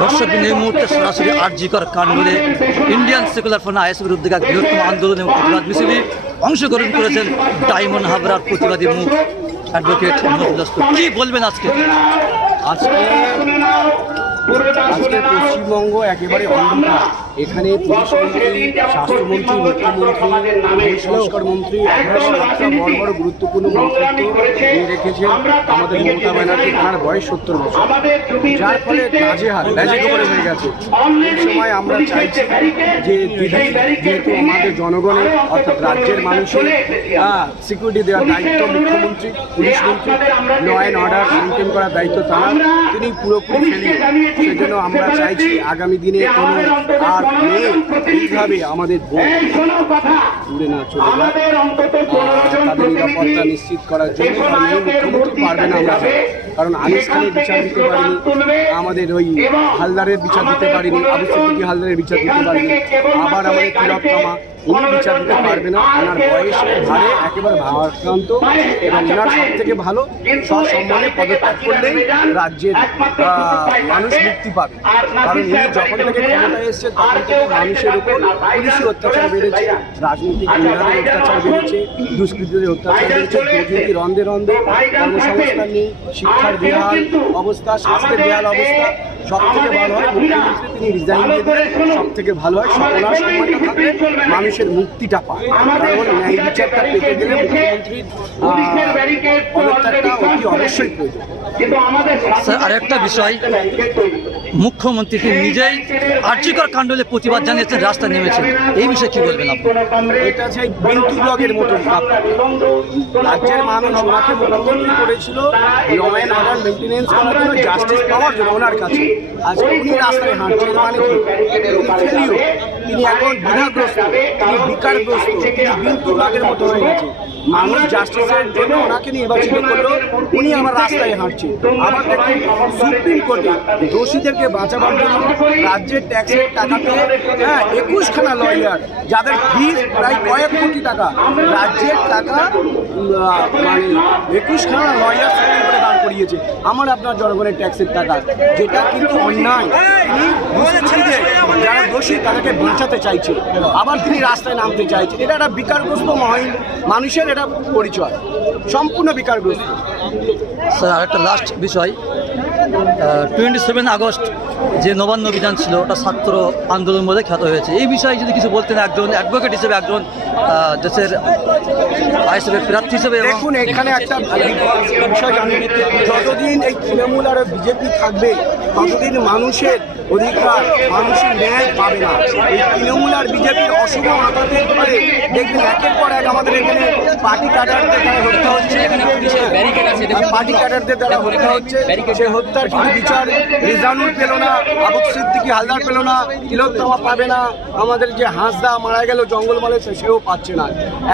দর্শক, এই মুহূর্তে সরাসরি আরজিকর কাণ্ডে ইন্ডিয়ান সেকুলার ফ্রন্ট আইএসএফের উদ্যোগে এক বৃহত্তম আন্দোলন এবং প্রতিবাদ মিছিলে অংশগ্রহণ করেছেন ডায়মন্ড হাবরার প্রতিবাদী মুখ অ্যাডভোকেট কি বলবেন আজকে? আজকে আজকে পশ্চিমবঙ্গ একেবারে অন্ধকার। এখানে পুলিশমন্ত্রী স্বাস্থ্যমন্ত্রী মুখ্যমন্ত্রী সংস্কার মন্ত্রী সাতটা বড় বড় গুরুত্বপূর্ণ মন্ত্রিত্ব রেখেছেন আমাদের মমতা ব্যানার্জি তার বয়স সত্তর বছর। যার ফলে নাজেহাল হয়ে গেছে। এই সময় আমরা চাইছি যে যেহেতু আমাদের জনগণের অর্থাৎ রাজ্যের মানুষের সিকিউরিটি দেওয়ার দায়িত্ব মুখ্যমন্ত্রী পুলিশ মন্ত্রী ল অ্যান্ড অর্ডার মেনটেন করার দায়িত্ব তারা। তিনি পুরোপুরি ফেলিয়ে সেজন্য আমরা চাইছি আগামী দিনে কোনো আর এইভাবে আমাদের ভোট না চলে যায়। তাদের নিরাপত্তা নিশ্চিত করার জন্য পারবে না আমরা। কারণ আনিস খানের বিচার দিতে পারিনি আমাদের ওই হালদারের বিচার দিতে পারিনি আবু সিদ্দিকি হালদারের বিচার দিতে পারিনি আবার আমাদের তিলক কামা উনি বিচার দিতে পারবে না ওনার বয়স ভারে একেবারে ভারাক্রান্ত এবং ওনার সব থেকে ভালো সসম্মানে পদত্যাগ করলেই রাজ্যের মানুষ মুক্তি পাবে। কারণ উনি যখন থেকে ক্ষমতায় এসছে তখন থেকে মানুষের উপর পুলিশি অত্যাচার বেড়েছে রাজনৈতিক গুন্ডাদের অত্যাচার বেড়েছে দুষ্কৃতীদের অত্যাচার বেড়েছে দুর্নীতি রন্ধে রন্ধে কর্মসংস্থান নেই। শিক্ষার বেহাল অবস্থা স্বাস্থ্যের বেহাল অবস্থা সব থেকে ভালো হয় মুখ্যমন্ত্রী তিনি রিজাইন দিয়ে সব থেকে ভালো হয় সকলার সময়টা থাকলে মানুষের মুক্তিটা পায়। কারণ ন্যায় বিচারটা পেতে গেলে মুখ্যমন্ত্রীর আহ, অতি অবশ্যই প্রয়োজন। স্যার আরেকটা বিষয়। মুখ্যমন্ত্রী নিজেই আর্যিকর কাণ্ডলে প্রতিবাদ জানিয়েছেন রাস্তা নেমেছে এই বিষয়ে কি বলবেন আপনি? এটা সেই বিন্তু ব্লগের মতো রাজ্যের মানুষ ওনাকে মুখ্যমন্ত্রী করেছিল ল অ্যান্ড অর্ডার মেনটেনেন্স করার জন্য জাস্টিস পাওয়ার জন্য ওনার কাছে। আজকে উনি রাস্তায় হাঁটছেন মানে কি? তিনি এখন বিধাগ্রস্ত তিনি বিকারগ্রস্ত, তিনি বিন্তু ব্লগের মতো হয়ে গেছে মানুষ জাস্টিসের জন্য ওনাকে নির্বাচিত করল উনি আমার রাস্তায় হাঁটছে দেখুন সুপ্রিম কোর্টে দোষীদেরকে বাঁচাবার জন্য রাজ্যের ট্যাক্সের টাকাতে হ্যাঁ একুশখানা লয়ার যাদের ফিস প্রায় কয়েক কোটি টাকা, রাজ্যের টাকা মানে একুশখানা লয়ার সুপ্রিম কোর্টে করিয়েছে আমার আপনার জনগণের ট্যাক্সের টাকা, যেটা কিন্তু অন্যায়। যারা দোষী, তাদেরকে বাঁচাতে চাইছে। আবার তিনি রাস্তায় নামতে চাইছে। এটা একটা বিকারগ্রস্ত মহিন মানুষের এটা পরিচয়। সম্পূর্ণ বিকারগ্রস্ত। স্যার, আরেকটা লাস্ট বিষয়। টোয়েন্টি সেভেন আগস্ট যে নবান্ন অভিযান ছিল, ওটা ছাত্র আন্দোলন বলে খ্যাত হয়েছে। এই বিষয়ে যদি কিছু বলতেন একজন অ্যাডভোকেট হিসেবে, একজন দেশের আইএসএফের প্রার্থী হিসেবে দেখুন, এখানে একটা বিষয় জানেন যতদিন এই তৃণমূল আর বিজেপি থাকবে, ততদিন মানুষের অধিকার, মানুষের ন্যায় পাবে না। এই তৃণমূল আর বিজেপির অশুভ আঘাতের ফলে দেখবেন, একের পর এক আমাদের এখানে পার্টি হত্যা হচ্ছে। পার্টি ক্যাডারদের দ্বারা হত্যা হচ্ছে, সে হত্যার কিন্তু বিচার রিজানুল পেল না আবু সিদ্দিকি হালদার পেল না, তিলোত্তমা পাবে না। আমাদের যে হাঁসদা মারা গেল জঙ্গলমলে সেও পাচ্ছে না।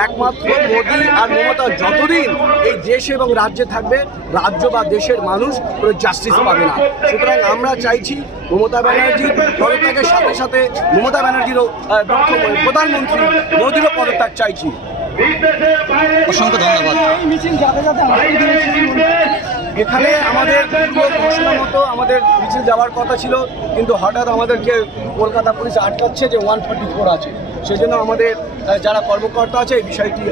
একমাত্র মোদী আর মমতা যতদিন এই দেশ এবং রাজ্যে থাকবে, রাজ্য বা দেশের মানুষ কোনো জাস্টিস পাবে না। সুতরাং আমরা চাইছি মমতা ব্যানার্জি পদত্যাগের সাথে সাথে মমতা ব্যানার্জিরও প্রধানমন্ত্রী মোদীরও পদত্যাগ চাইছি। অসংখ্য ধন্যবাদ। এখানে আমাদের ঘোষণা মতো আমাদের মিছিল যাওয়ার কথা ছিল, কিন্তু হঠাৎ আমাদেরকে কলকাতা পুলিশ আটকাচ্ছে যে ওয়ান ফোর আছে। সেজন্য আমাদের যারা কর্মকর্তা আছে, এই বিষয়টি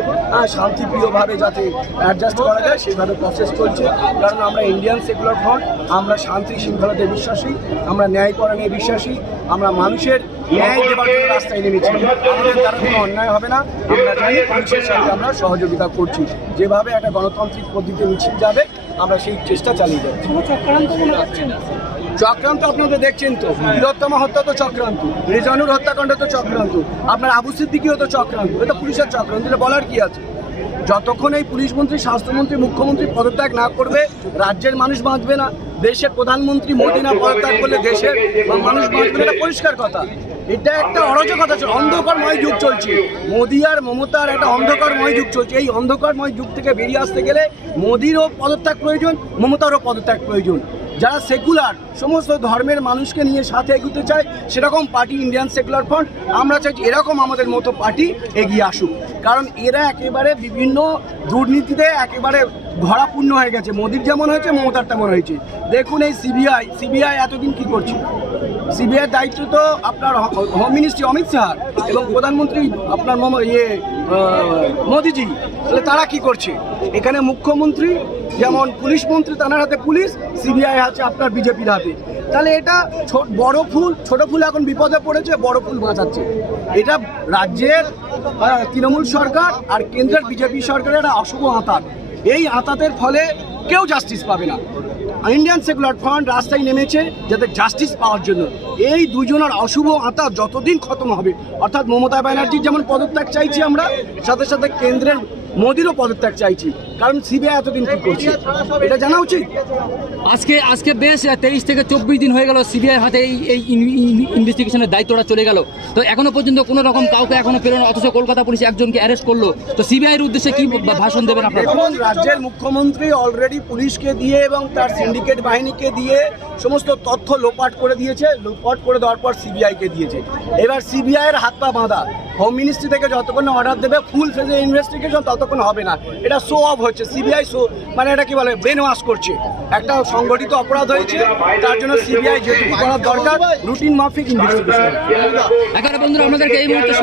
শান্তিপ্রিয়ভাবে যাতে অ্যাডজাস্ট করা যায়, সেইভাবে প্রসেস চলছে। কারণ আমরা ইন্ডিয়ান সেকুলার ফ্রন্ট আমরা শান্তি শৃঙ্খলাতে বিশ্বাসী, আমরা ন্যায়করণে বিশ্বাসী, আমরা মানুষের ন্যায় দেবার জন্য রাস্তায় নেমেছি আমাদের কোনো অন্যায় হবে না। আমরা জানি পুলিশের সাথে আমরা সহযোগিতা করছি। যেভাবে একটা গণতান্ত্রিক পদ্ধতিতে মিছিল যাবে, আমরা সেই চেষ্টা চালিয়ে যাচ্ছি। চক্রান্ত আপনাদের দেখছেন তো? বৃহত্তম হত্যা তো চক্রান্ত, রেজানুর হত্যাকাণ্ড তো চক্রান্ত, আপনার আবু সিদ্দিকিও তো চক্রান্ত, এটা পুলিশের চক্রান্ত, এটা বলার কি আছে? যতক্ষণ এই পুলিশ মন্ত্রী, স্বাস্থ্যমন্ত্রী, মুখ্যমন্ত্রী পদত্যাগ না করবে, রাজ্যের মানুষ বাঁচবে না, দেশের প্রধানমন্ত্রী মোদী না পদত্যাগ করলে দেশের মানুষ বাঁচবে এটা পরিষ্কার কথা। এটা একটা অরাজকতা চলছে অন্ধকারময় যুগ চলছে। মোদী আর মমতার একটা অন্ধকারময় যুগ চলছে। এই অন্ধকারময় যুগ থেকে বেরিয়ে আসতে গেলে মোদীরও পদত্যাগ প্রয়োজন, মমতারও পদত্যাগ প্রয়োজন। যারা সেকুলার সমস্ত ধর্মের মানুষকে নিয়ে সাথে এগুতে চায়, সেরকম পার্টি ইন্ডিয়ান সেকুলার ফ্রন্ট আমরা চাই এরকম আমাদের মতো পার্টি এগিয়ে আসুক। কারণ এরা একেবারে বিভিন্ন দুর্নীতিতে একেবারে ঘরা পূর্ণ হয়ে গেছে। মোদির যেমন হয়েছে, মমতার তেমন হয়েছে। দেখুন এই সিবিআই সিবিআই এতদিন কি করছে? সিবিআই দায়িত্ব তো আপনার হোম মিনিস্ট্রি অমিত শাহ এবং প্রধানমন্ত্রী আপনার ইয়ে মোদিজি। তাহলে তারা কি করছে? এখানে মুখ্যমন্ত্রী যেমন পুলিশ মন্ত্রী, তার হাতে পুলিশ সিবিআই আছে আপনার বিজেপির হাতে। তাহলে এটা বড় ফুল, ছোট ফুল এখন বিপদে পড়েছে, বড় ফুল বাঁচাচ্ছে। এটা রাজ্যের তৃণমূল সরকার আর কেন্দ্রের বিজেপি সরকারের একটা অশুভ আঁতাত। এই আঁতাতের ফলে কেউ জাস্টিস পাবে না। ইন্ডিয়ান সেকুলার ফ্রন্ট রাস্তায় নেমেছে যাতে জাস্টিস পাওয়ার জন্য। এই দুজনের অশুভ আঁতা যতদিন খতম হবে, অর্থাৎ মমতা ব্যানার্জির যেমন পদত্যাগ চাইছি আমরা, সাথে সাথে কেন্দ্রের মোদিরও পদত্যাগ চাইছি কারণ সিবিআই এতদিন কি করছে? এটা জানা উচিত? আজকে আজকে বেশ তেইশ থেকে চব্বিশ দিন হয়ে গেল সিবিআই হাতে এই এই ইনভেস্টিগেশনের দায়িত্বটা চলে গেল। তো এখনও পর্যন্ত কোনো রকম কাউকে এখনও পেল না অথচ কলকাতা পুলিশ একজনকে অ্যারেস্ট করল। তো সিবিআইয়ের উদ্দেশ্যে কি ভাষণ দেবেন আপনারা? দেখুন রাজ্যের মুখ্যমন্ত্রী অলরেডি পুলিশকে দিয়ে এবং তার সিন্ডিকেট বাহিনীকে দিয়ে সমস্ত তথ্য লোপাট করে দিয়েছে লোপাট করে দেওয়ার পর সিবিআইকে দিয়েছে। এবার সিবিআইয়ের হাত পা বাঁধা। হোম মিনিস্ট্রি থেকে যতক্ষণ অর্ডার দেবে ফুল ফেজে ইনভেস্টিগেশন ততক্ষণ হবে না। এটা শো অফ হচ্ছে সিবিআই শো মানে এটা কি বলে ব্রেন ওয়াশ করছে। একটা সংগঠিত অপরাধ হয়েছে, তার জন্য সিবিআই যেটুকু করার দরকার রুটিন মাফিক ইনভেস্টিগেশন এখানে বন্ধুরা, আপনাদেরকে এই মুহূর্তে